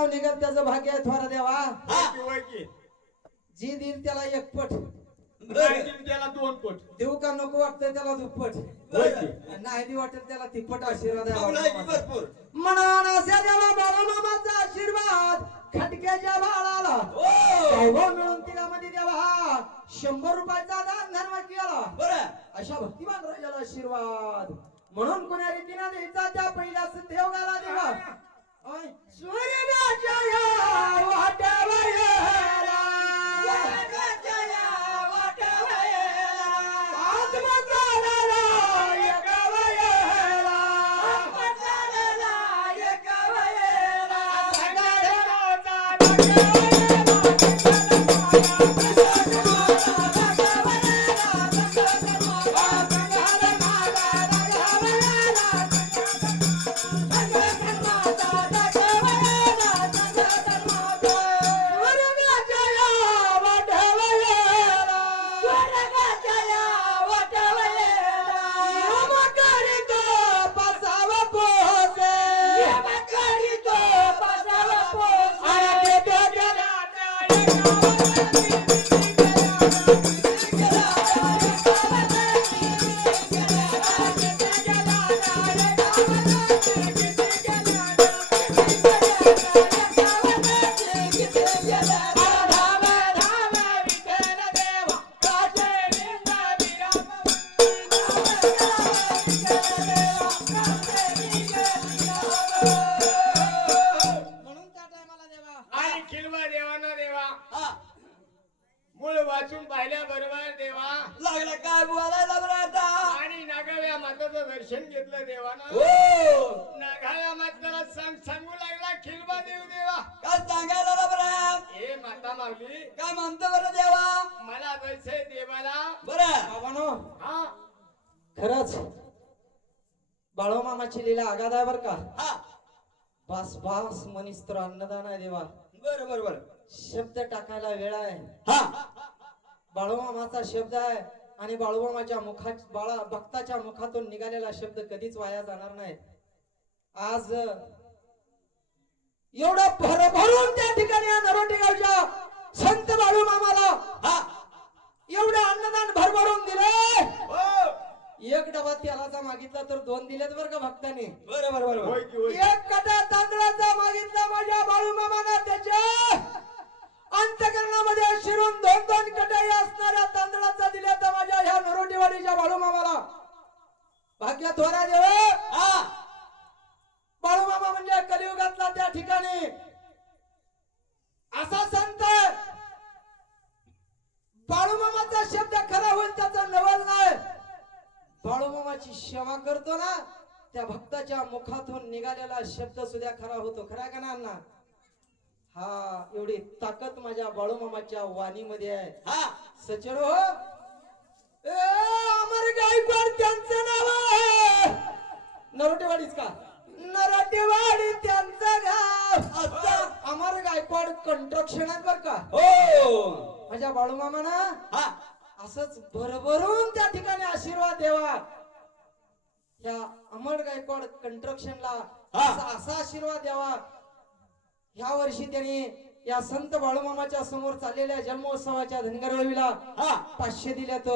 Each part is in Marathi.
नाव निघत त्याचं भाग्य आहे थोरा देवा. हा. जी देईल त्याला एक पट. त्याला दोन कोट देऊ का नको वाटतंय त्याला दुप्पट? नाही देऊ वाटेल त्याला तिप्पट आशीर्वाद आहे. भरपूर. म्हणून असे देवा बाळूमामाचा आशीर्वाद. खटक्याच्या बाळाला. तेव्हा मिळून तिघामध्ये देवा शंभर रुपयाचा दान धर्म केला बरं. अशा भक्तिमान राजाला आशीर्वाद. म्हणून कोण्या रीतीनं द्यायचा त्या पहिल्याच देवगाला देवा. ओय, सूर्यराजाया देवा आणि खिलवा देवाना देवा मूळ वाचून पाहिल्या बरोबर देवा. लागला काय बोलायला बरं आता. आणि नागाव्या माताचं दर्शन घेतलं देवाना हो. नागाव्या माताला सांग सांगू लागला खिलवा देव देवा. काय सांगायला बरं? हे माता माऊली. काय म्हणतो बरं देवा? मला जायचंय देवाला. बरं. बाबानो हा. खरंच बाळोमामाची लीला आगाद आहे बर का? हा. बास बास मनीस तर अन्नदान आहे देवा. बरं बरं बरं. शब्द टाकायला वेळ आहे. हा. बाळोमामाचा शब्द आहे आणि बाळोमामाच्या मुखा बाळा भक्ताच्या मुखातून निघालेला शब्द कधीच वाया जाणार नाही. आज एवढं भरभरून त्या ठिकाणी या नरोटी गावच्या संत बाळूमामाला हा. एवढं अन्नदान भरभरून दिले. हो. एक डबा तेलाचा मागितला तर दोन दिलेत बरं का भक्तांनी? बरं बरं बरं होय बरं की होय एक अंतकरणामध्ये शिरून दोन दोन कटाई असणाऱ्या तांदळाचा दिल्या तर माझ्या ह्या नरोटीवाडीच्या बाळूमामाला. भाग्य थोरा देव. हा. बाळूमामा म्हणजे कलियुगातला त्या ठिकाणी असा संत. बाळूमामाचा शब्द खरा होईल त्याचा नवल नाही. बाळूमामाची सेवा करतो ना. त्या भक्ताच्या मुखातून निघालेला शब्द सुद्धा खरा होतो. खरा का ना हा एवढी ताकद माझ्या बाळूमामाच्या वाणीमध्ये आहे. हा. सचिन हो. अमर गायकवाड त्यांचं नाव आहे. नरोटेवाडीच का? नरोटेवाडी त्यांचं गाव. अमर गायकवाड कंट्रक्शनात बर का? हो. माझ्या बाळूमामाना? हा. असंच भरभरून त्या ठिकाणी आशीर्वाद द्यावा. या अमर गायकवाड कंस्ट्रक्शनला हा. असा असा आशीर्वाद द्यावा. ह्या वर्षी त्यांनी या संत बाळूमामाच्या समोर चाललेल्या जन्मोत्सवाच्या धनगरवळीला हा पाचशे दिल्यात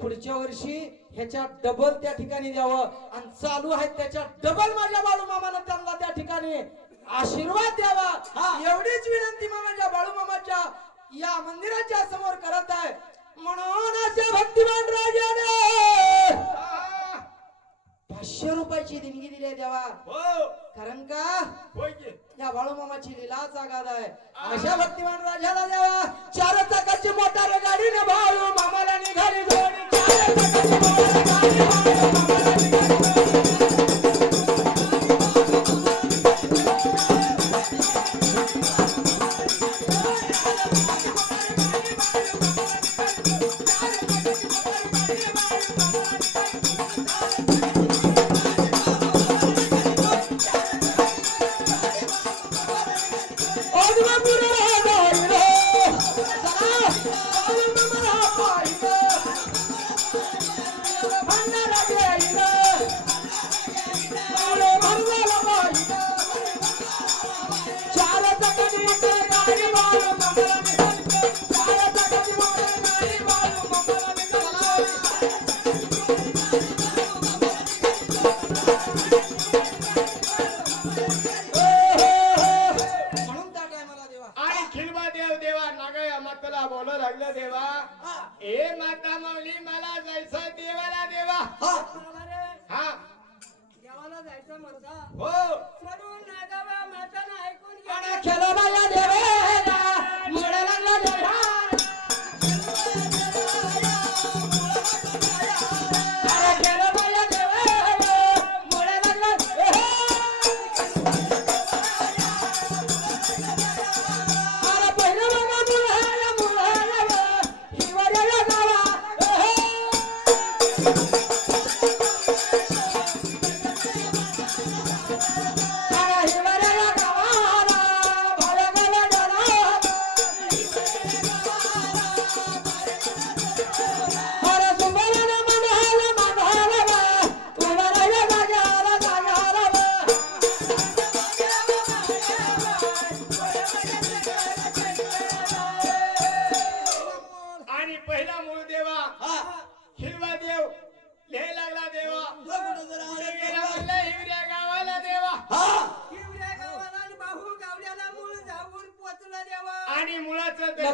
पुढच्या वर्षी ह्याच्या डबल त्या ठिकाणी द्यावं आणि चालू आहे त्याच्या डबल माझ्या बाळूमामानं त्यांना त्या ठिकाणी आशीर्वाद द्यावा हा. एवढीच विनंती माझ्या बाळूमामाच्या या मंदिराच्या समोर करत आहे म्हणून अशा भक्तिमान राजाने. पाचशे रुपयाची देणगी दिली आहे देवा. हो. कारण का? या बाळूमामाची लीलाच आगाद आहे. अशा भक्तिमान राजाला देवा. चार चाकाची मोटार गाडीने बाळू मामाला निघाली जोडी. चार இருக்கா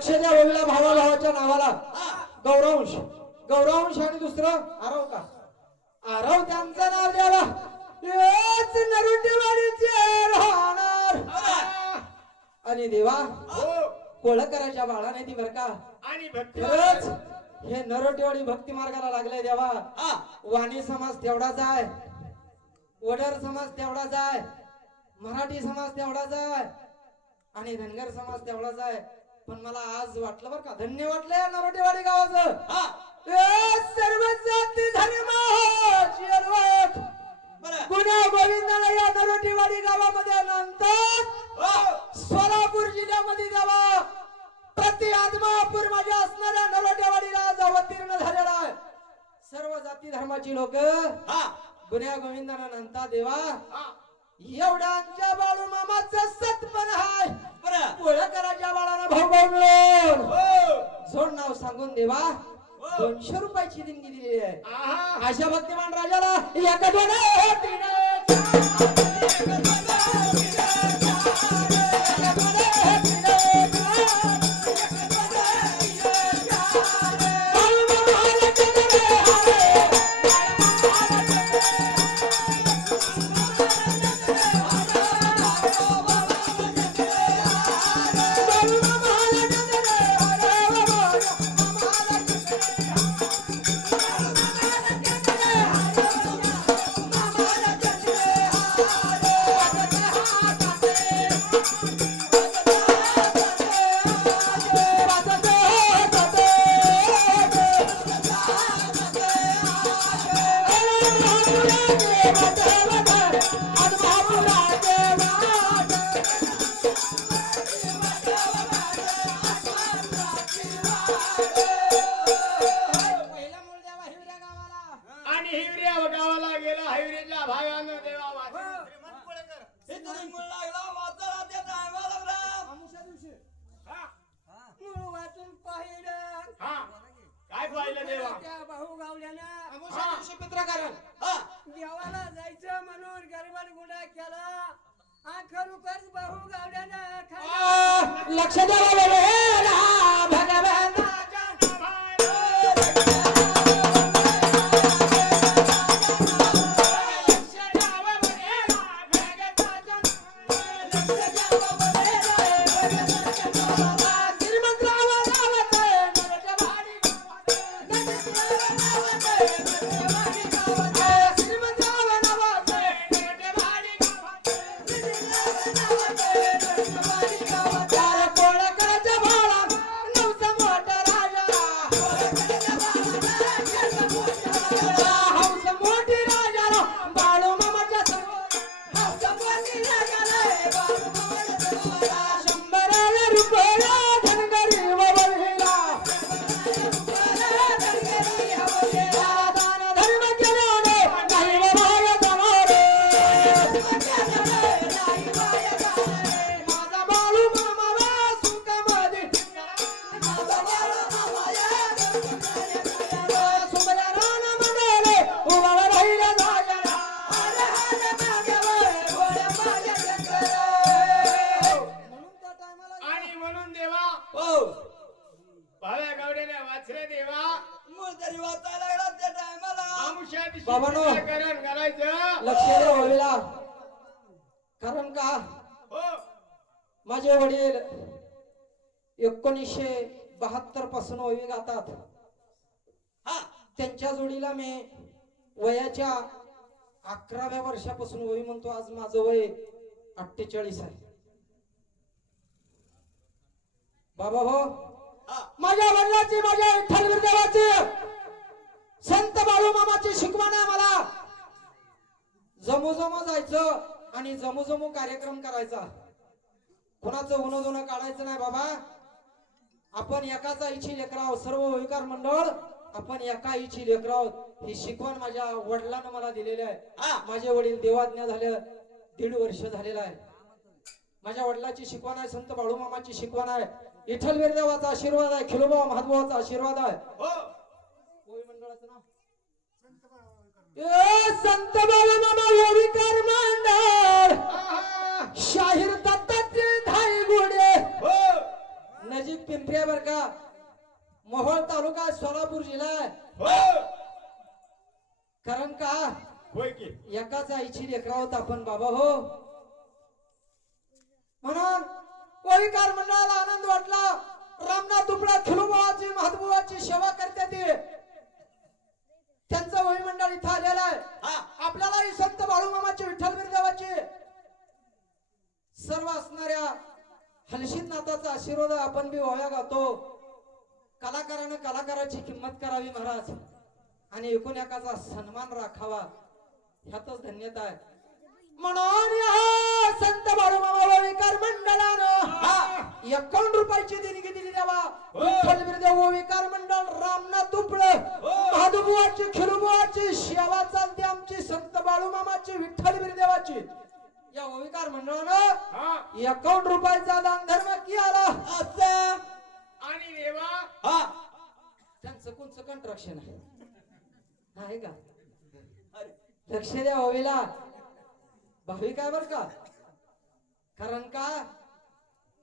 लक्ष द्या भावा भावाच्या नावाला. गौरवंश. गौरवंश आणि दुसरं आरव का आरव त्यांचं नाव द्यावा हेच नरुटेवाडीचे राहणार. आणि देवा हो. कोळकराच्या बाळाने ती बर का? आणि खरंच हे नरोटेवाडी भक्ती मार्गाला लागले देवा. हा. वाणी समाज तेवढाच आहे. वडर समाज तेवढाच आहे. मराठी समाज तेवढाच आहे. आणि धनगर समाज तेवढाच आहे. पण मला आज वाटलं बरं का धन्य वाटलं या नरोटेवाडी गावाचं. हा. सर्व जाती धर्म गुन्हा गोविंदाला या नरोटेवाडी गावामध्ये नंतर हो. सोलापूर जिल्ह्यामध्ये देवा प्रति आत्मापूर माझ्या असणाऱ्या नरोटेवाडीला आज अवतीर्ण झालेला आहे. सर्व जाती धर्माची लोक हा. गुन्ह्या गोविंदाना नंतर देवा. हा. एवढा आमच्या बाळू मामाचं सतपण हाय बरं ओळखराच्या बाळाला भाऊ भाऊ मिळून हो. जोड नाव सांगून देवा. दोनशे रुपयाची देणगी दिलेली आहे. आहा. अशा भक्तिमान राजाला एका दोन देवाला जायचं म्हणून गरबड गुडा केला. खरोखरच भाऊ गावल्यानं. लक्ष द्यावा वेळेला एकोणीसशे बहात्तरपासून ओवी गातात. हा. त्यांच्या जोडीला मी वयाच्या अकराव्या वर्षापासून ओवी म्हणतो. आज माझं वय अठ्ठेचाळीस आहे. बाबा हो. माझ्या वडिलाची माझ्या विठ्ठल गुरुदेवाची संत बाळू मामाची शिकवण आहे मला. जमू जमू जायचं आणि जमू जमू कार्यक्रम करायचा. कोणाचं उन दोन काढायचं नाही बाबा. आपण एकाच आईची लेकराव सर्व विकार मंडळ आपण एका आईची लेकराव ही शिकवण माझ्या वडिलांना मला दिलेली आहे. माझे वडील देवाज्ञा झाले दीड वर्ष झालेला आहे. माझ्या वडिलाची शिकवण आहे संत बाळूमामाची शिकवण आहे. विठ्ठल देवाचा आशीर्वाद आहे खिलोबा महादेवाचा आशीर्वाद आहे. हो. मंडळाचं नाव? संत बाळूमामा ओविकार मंडळ! अजित बर का. मोहोळ तालुका सोलापूर जिल्हा हो. कारण का? होय की. एकाच आईची लेकरा होत आपण बाबा हो. म्हणून कोळीकार मंडळाला आनंद वाटला. रामनाथ तुपडा खिलुबाची महादबुवाची सेवा करते ते. त्यांचं वही मंडळ इथं आलेलं आहे. आपल्याला संत बाळूमामाची विठ्ठल बिरदेवाची सर्व असणाऱ्या हलशीत नाथाचा आशीर्वाद आपण बी वाया गातो. कलाकारानं कलाकाराची किंमत करावी महाराज. आणि एकूण एकाचा सन्मान राखावा. ह्यातच धन्यता आहे. म्हणून संत बाळूमामा ओविकार मंडळानं एकावन्न रुपयाची देणगी दिली देवा. विठ्ठल बिरदेव ओविकार मंडळ रामनाथ दुपळ महादुबुवाची खिरुबुवाची सेवा चालते आमची संत बाळूमामाची विठ्ठल बिरदेवाची. या ओविकार मंडळानं हा. एकावन्न रुपयाचा दान धर्म केला. असं? आणि देवा? हा. त्यांचं कोणचं कंट्रक्शन आहे? आहे का? अरे. लक्ष द्या ओवीला. भाविक आहे बर का? कारण का?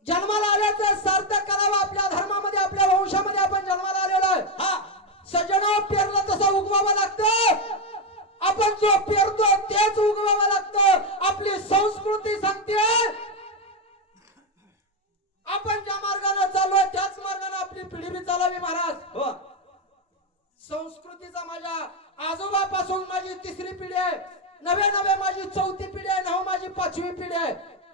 जन्माला आल्याचं सार्थक करावं आपल्या धर्मामध्ये आपल्या वंशामध्ये आपण जन्माला आलेलो आहे. हा. सज्जन पेरला तसं उगवावं लागतं. आपण जो पेरतो तेच उगवावं लागतं. आपली संस्कृती सांगते. आपण ज्या मार्गाने चाललोय त्याच मार्गाने आपली पिढी बी चालावी महाराज. हो. संस्कृतीचा माझ्या आजोबापासून माझी तिसरी पिढी आहे. नवे नवे माझी चौथी पिढी आहे नव माझी पाचवी पिढी आहे.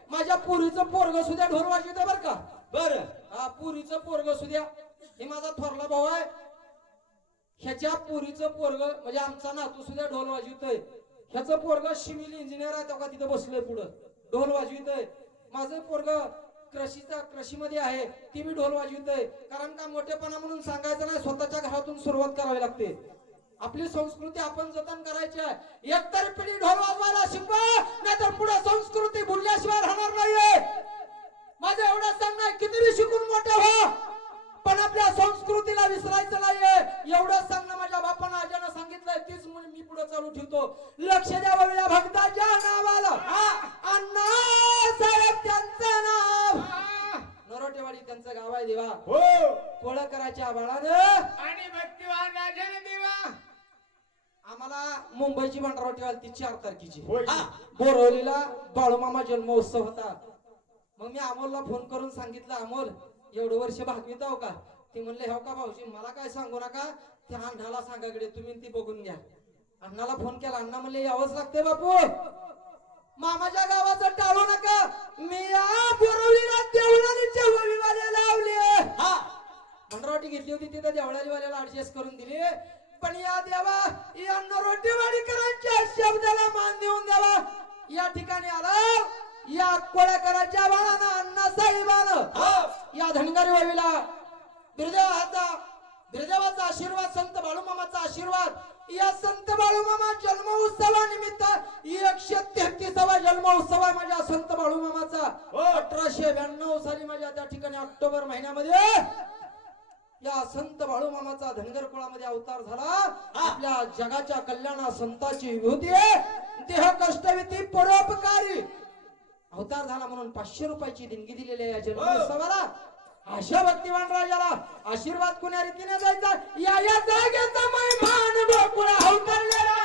माझ्या पुरीचं पोरग सुद्धा वाजवते बर का? बर. हा पुरीचं पोरग सुद्धा हे माझा थोरला भाऊ आहे. ह्याच्या पोरीचं पोरग म्हणजे आमचा नातू सुद्धा ढोल वाजवितोय. ह्याचं पोरग सिव्हिल इंजिनियर आहे तेव्हा तिथं बसलोय पुढं. ढोल वाजवितोय. माझं पोरग कृषीचा कृषीमध्ये आहे ती मी ढोल वाजवितोय. कारण का मोठेपणा म्हणून सांगायचं नाही स्वतःच्या घरातून सुरुवात करावी लागते. आपली संस्कृती आपण जतन करायची आहे. एकतर पिढी ढोल वाजवायला शिकवा नाहीतर पुढे संस्कृती भुलल्याशिवाय राहणार नाहीये. माझं एवढं सांगणं किती बी शिकून मोठे हो पण आपल्या संस्कृतीला विसरायचं नाहीये. एवढं सांगणं माझ्या बापानं आज्यानं सांगितलंय. तीच म्हणून मी पुढे चालू ठेवतो. लक्ष द्यावं या भक्ताच्या नावाला. अण्णा साहेब त्यांचं नाव. नरोटेवाडी त्यांचं गाव आहे देवा. हो. कोळकराच्या बाळानं आणि भक्तिवान राजाने देवा. आम्हाला मुंबईची भांडारोटी आली ती चार तारखेची. हा बोरवलीला बाळूमामा जन्मोत्सव होता. मग मी अमोलला फोन करून सांगितलं अमोल एवढं वर्ष भागवित आहो का? ते म्हणले हो का भाऊजी मला काय सांगू नका? त्या अण्णाला सांगा कडे तुम्ही ती बघून घ्या. अण्णाला फोन केला अण्णा म्हणले यावंच लागतंय बापू. मामाच्या गावाचं टाळू नका. मी या बोरवलीला देवळाने जेवणीवाले लावले. हा. घेतली होती तिथे देवळाली वाल्याला ऍडजस्ट करून दिली. पण या देवा या नरोटीवाडीकरांच्या शब्दाला मान देऊन द्यावा. या ठिकाणी आला या कोळ्याकरांच्या बाळानं अण्णा साहेबानं. या धनगरी वावीला बिरदेवाचा बिरदेवाचा आशीर्वाद संत बाळूमामाचा आशीर्वाद. या संत बाळूमामा जन्म उत्सवानिमित्त एकशे तेहतीसावा जन्म उत्सव आहे माझ्या संत बाळूमामाचा. अठराशे ब्याण्णव साली माझ्या त्या ठिकाणी ऑक्टोबर महिन्यामध्ये या संत बाळूमामाचा धनगर कुळामध्ये अवतार झाला. आपल्या जगाच्या कल्याणा संताची विभूती. देह कष्टविती परोपकारी. अवतार झाला म्हणून पाचशे रुपयाची देणगी दिलेली आहे या जन्मोत्सवाला अशा भक्तिवान राजाला आशीर्वाद कुण्या रीतीने द्यायचा. या या जागेचा मैमान गोकुळ अवतरलेला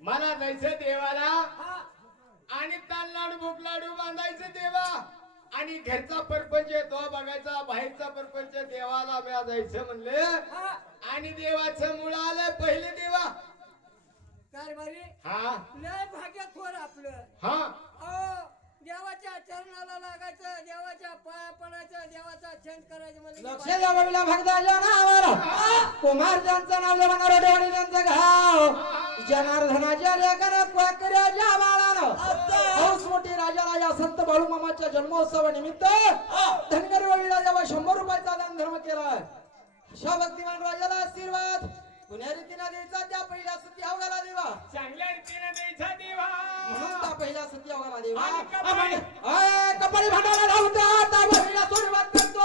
मला जायचं देवाला. हा. आणि ताल लाडू भूक लाडू बांधायचं देवा. आणि घरचा परपंच तो बघायचा बाहेरचा परपंच देवाला म्या जायचं म्हणले. हा. आणि देवाचं मुळ आलं पहिले देवा. कारभारी हा. लय भाग्यात वर आपलं. हा. अहो देवाच्या चरणाला लागायचं देवाच्या पाया पडायचं देवाचा छंद करायचं म्हणजे लक्ष द्या बाबीला भक्ताच्या नावाला कुमार ज्यांचं नाव जमा नरोडेवाडी त्यांचं गाव जनार्दनाच्या लेखनात पाकऱ्याच्या बाळानं. हौस मोठी राजा राजा संत बाळूमामाच्या जन्मोत्सव निमित्त धनगर वडीला जेव्हा शंभर रुपयाचा दान धर्म केलाय अशा भक्तिमान राजाला आशीर्वाद. पुण्या रीतीनं द्यायचा त्या पहिल्या सती अवघाला देवा. चांगल्या रीतीने द्यायचा देवा. म्हणून त्या पहिल्या सती अवघाला देवा. कपाळी. भांडायला लावता त्या बहिणीला सुरुवात करतो.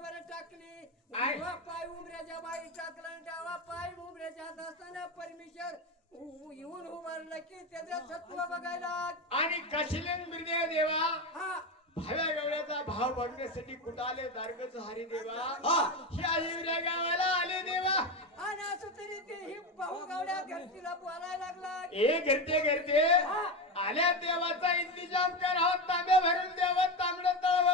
खांद्यावर टाकली. आय. उजवा पाय उमऱ्याच्या बाई टाकला आणि डावा पाय उमऱ्याच्या हात असताना परमेश्वर उ- येऊन उभारलं की त्याचं सत्व बघायला. आणि कशिलेन बिरदे देवा? हा. भाव्या गवळ्याचा भाव बघण्यासाठी कुठं आले? दार्गच हरी देवा गावाला आले देवा. आणि असं तरी ते ही भाऊ गावड्या घरतीला बोलायला लागला. ए करते करते आल्या देवाचा इंतजाम करा. तांबे भरून देवा तांबड तळव.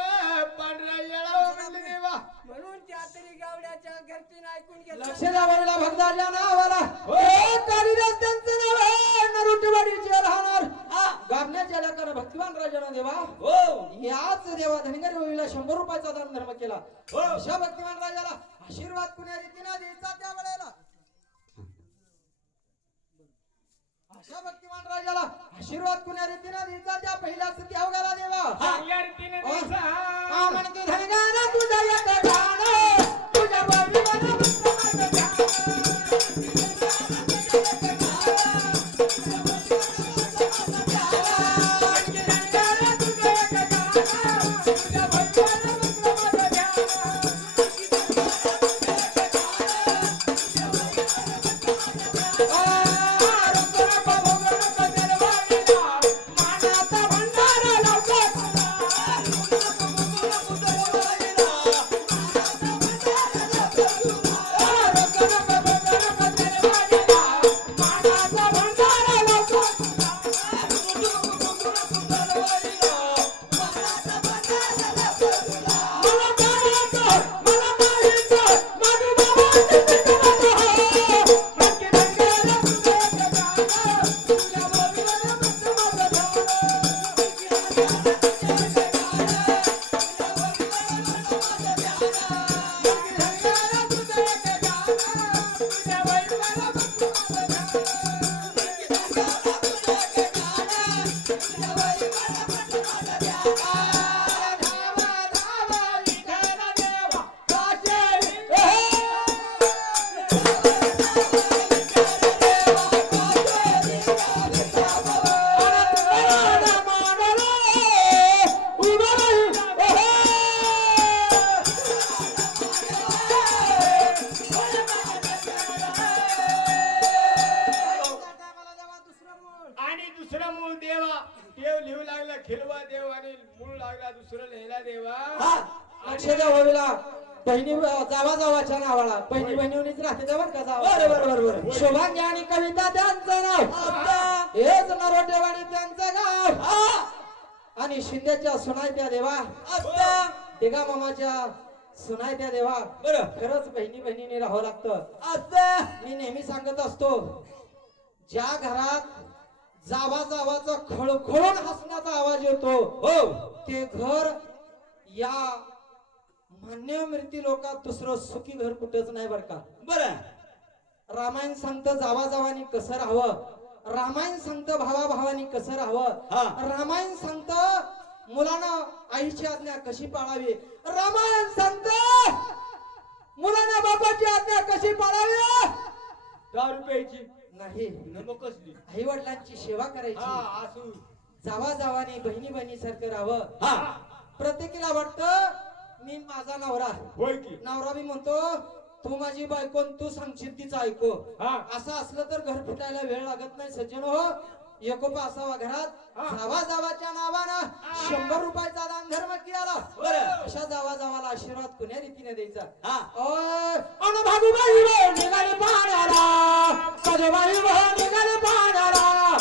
पांढरा येळावं म्हणले देवा. म्हणून त्या तरी गावड्याच्या घरतीनं ऐकून लक्ष घेतलं द्या बाबीला भक्ताच्या नावाला. ए, कालिदास त्यांचं भक्तिवान राजानं देवा याच देवा धनगर वहिला शंभर रुपयाचा दान धर्म केला. अशा भक्तिवान राजाला आशीर्वाद कुण्या रीतीनं द्यायचा त्या वेळेला? अशा भक्तिमान राजाला आशीर्वाद कुण्या रीतीनं द्यायचा त्या पहिल्या स्थिती अवघाला देवा? चांगल्या रीतीने द्यायचा. हा म्हणते धनगारा तुझा तुझ्या बाजूला आणि शिंदेच्या सुनायत्या देवा. दिगा मामाच्या सुनायत्या देवा. बरं. खरंच बहिणी बहिणीने राहावं लागतं. मी नेहमी सांगत असतो ज्या घरात जावा जावाचा खळखळून हसण्याचा आवाज येतो हो. ते घर या मान्य मृत्यू लोकात दुसरं सुखी घर कुठंच नाही बर का. बर. रामायण सांगत जावा जावानी कसं राहावं? रामायण सांगत भावा भावानी कसं. राहावं? रामायण सांगत मुलांना आईची आज्ञा कशी पाळावी? रामायण सांगत मुलांना बापाची आज्ञा कशी पाळावी? दारू प्यायची नाही. आई वडिलांची सेवा करायची. जावा जावानी बहिणी बहिणी सारखं राहावं प्रत्येकीला वाटतं मी माझा नवरा. नवरा मी म्हणतो तू माझी बायको आणि तू सांगशील तिचं ऐको. हा. असं असलं तर घर फुटायला वेळ लागत नाही सज्जन हो. एकोपा असावा घरात. हा. जावा जावाच्या नावानं. शंभर रुपयाचा दान धर्म केला बरं. अशा जावा जावाला आशीर्वाद कुण्या रीतीने द्यायचा? हा. ओय, अन भागूबाई व निघाले पाण्याला. सजबाई व निघाले पाण्याला.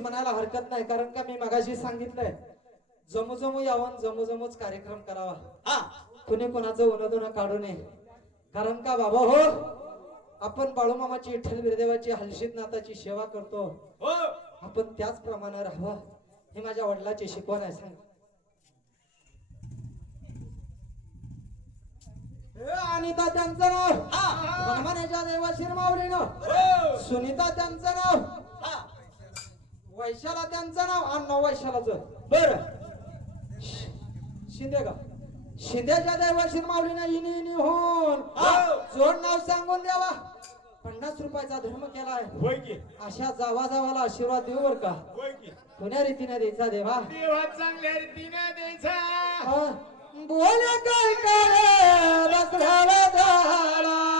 म्हणायला हरकत नाही कारण का मी मगाशी सांगितलंय जमू जमू यावं जमू जमूच कार्यक्रम करावा. हा. कुणी कोणाचं उनदुन काढू नये. कारण का बाबा हो आपण बाळूमामाची विठ्ठल बिरदेवाची हलशीत नाथाची सेवा करतो. हो. आपण त्याचप्रमाणे राहावं. हे माझ्या वडिलाची शिकवण आहे सांग. अनिता त्यांचं नाव. हनुमानाच्या देवा शिरमावलीनं हो. सुनीता त्यांचं नाव. वैशाला त्यांचं नाव आणि नऊ वैशालाचं. बर. शिंदे का? शिंदेच्या देवा शिरमावलीनं इनी इनी होऊन. हो. जोड नाव सांगून द्यावा. पन्नास रुपयाचा धर्म केलाय. अशा जावा जावाला आशीर्वाद देऊ बर का? कोण्या रीतीने द्यायचा देवा? देवा चांगल्या रीतीने द्यायचा. बोल काय काय? झाला.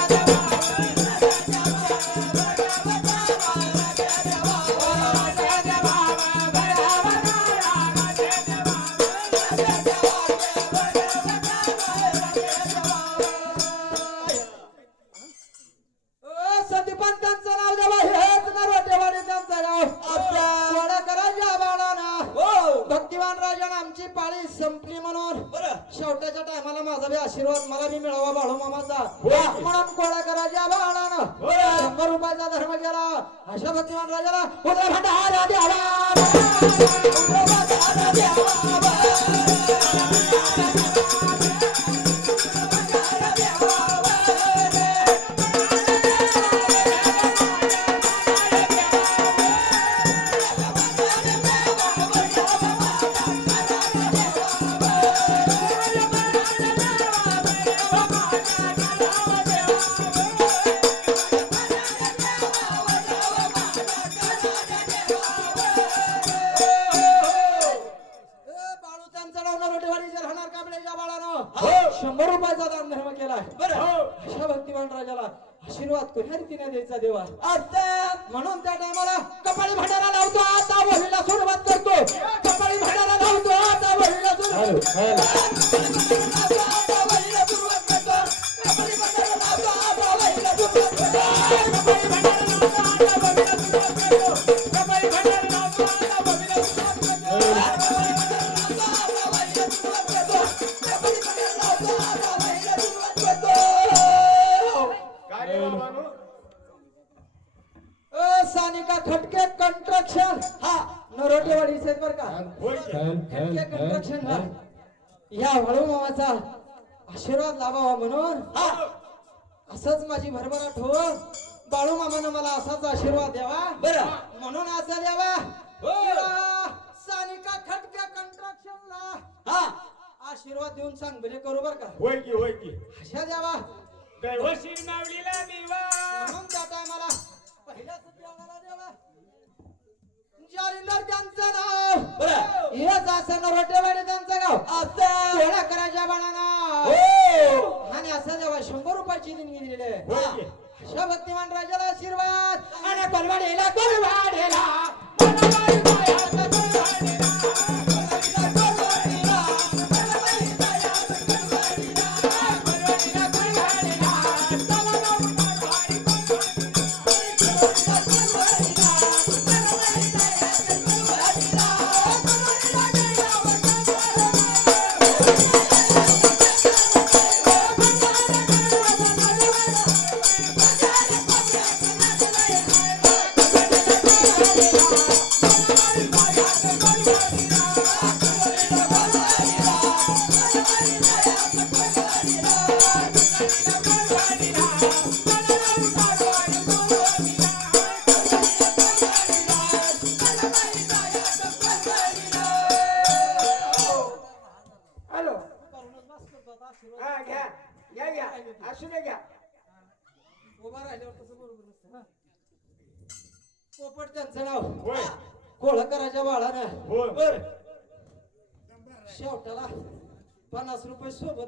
कंस्ट्रक्शन हा नरोटेवाडी बर का. होय की खटके कंस्ट्रक्शन ला या वाळू मामाचा आशीर्वाद लावावा म्हणून हा. असंच माझी भरभराट हो. बाळू मामानं मला असाच आशीर्वाद द्यावा. बरं. म्हणून असं द्यावा. हो. सानिका खटके कंस्ट्रक्शनला हा. आशीर्वाद देऊन सांग बरे करू बर का. होय की होय की. अशा द्यावा. देवा. म्हणून त्या टायमाला पहिल्या सत्याला देवा जालिंदर त्यांचं नाव बरं. हेच असं रोटेवाडी त्यांचं गाव असं. वेळा करायच्या बाळांना हो. आणि असं देवा शंभर रुपयाची देणगी दिलेली आहे होय. अशा भक्तिमान राजाला आशीर्वाद आणि बलवाडीला बलवाडीला बलवाडी मायाचा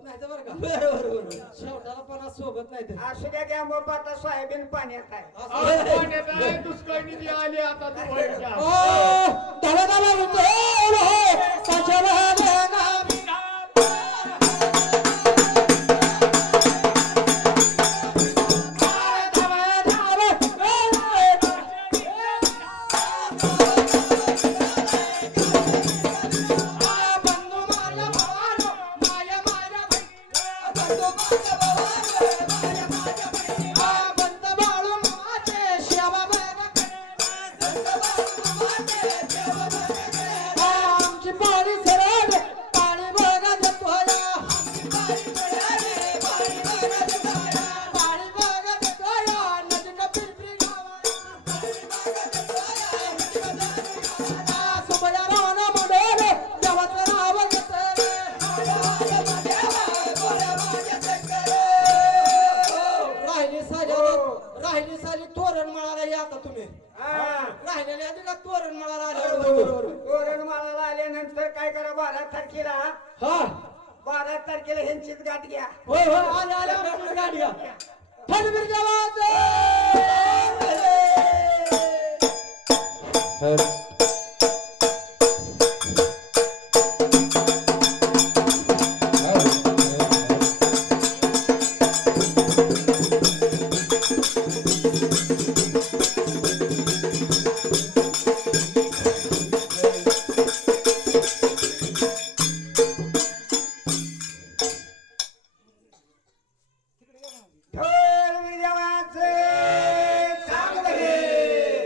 सोबत नाही बरं का? बर बर बर शेवटाला पन्नास सोबत नाही असू द्या घ्या मग आता सोयाबीन पाण्यात आहे. दुष्काळ निधी आली आता तू ओ, म्हणतो, ओ, कशाला धावे, बारा तारखेला. हा. बारा तारखेला ह्यांचीच गाठ घ्या. होय होय. आले आले गाडी घ्या